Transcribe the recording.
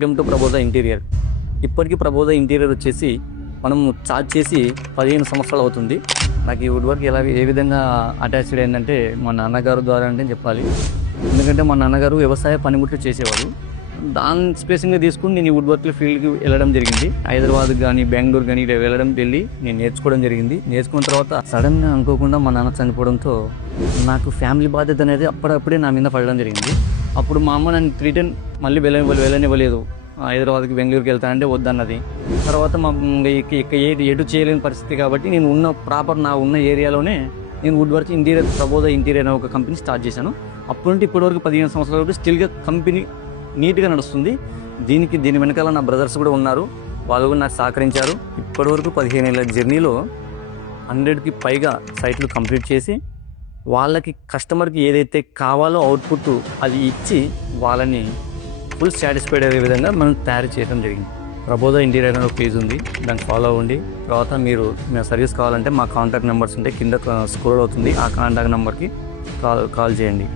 Welcome to ప్రబోధ interior. ఇప్పటికీ ప్రబోధ ఇంటీరియర్ వచ్చేసి మనం స్టార్ట్ చేసి 15 సంవత్సరాలు అవుతుంది. నాకు ఈ వుడ్ వర్క్ ఏ విధంగా అటాచ్డ్ అయిందంటే మా నాన్నగారు ద్వారా అంటే చెప్పాలి. ఎందుకంటే మా నాన్నగారు వ్యవసాయ పనిముట్లు చేసేవారు. దాన్ని స్పేసింగ్గా తీసుకుని నేను ఈ వుడ్ వర్క్ ఫీల్డ్కి వెళ్ళడం జరిగింది. హైదరాబాద్ కానీ బెంగళూరు కానీ వెళ్ళి నేను నేర్చుకోవడం జరిగింది. నేర్చుకున్న తర్వాత సడన్గా అనుకోకుండా మా నాన్న చనిపోవడంతో నాకు ఫ్యామిలీ బాధ్యత అనేది అప్పుడప్పుడే నా మీద పడడం జరిగింది. అప్పుడు మా అమ్మ నన్ను రిటర్న్ మళ్ళీ వెళ్ళనివ్వలేదు. హైదరాబాద్కి బెంగళూరుకి వెళ్తానంటే వద్దన్నది. తర్వాత మా ఎటు చేయలేని పరిస్థితి కాబట్టి నేను నా ఉన్న ఏరియాలోనే నేను వుడ్ వర్క్ ప్రబోధ ఇంటీరియర్ అనే ఒక కంపెనీ స్టార్ట్ చేశాను. అప్పటి నుండి ఇప్పటివరకు 15 సంవత్సరాల వరకు స్టిల్గా కంపెనీ నీట్గా నడుస్తుంది. దీని వెనకాల నా బ్రదర్స్ కూడా ఉన్నారు. వాళ్ళు కూడా నాకు సహకరించారు. ఇప్పటివరకు 15 ఏళ్ళ జర్నీలో 100కి పైగా సైట్లు కంప్లీట్ చేసి వాళ్ళకి కస్టమర్కి ఏదైతే కావాలో అవుట్పుట్ అది ఇచ్చి వాళ్ళని ఫుల్ సాటిస్ఫైడ్ అయ్యే విధంగా మనం తయారు చేయడం జరిగింది. ప్రబోధ ఇంటీరియర్ అనే ఒక పేజ్ ఉంది, దాన్ని ఫాలో అవ్వండి. తర్వాత మీరు సర్వీస్ కావాలంటే మా కాంటాక్ట్ నెంబర్స్ ఉంటాయి, కింద స్క్రోల్ అవుతుంది. ఆ కాంటాక్ట్ నెంబర్కి కాల్ చేయండి.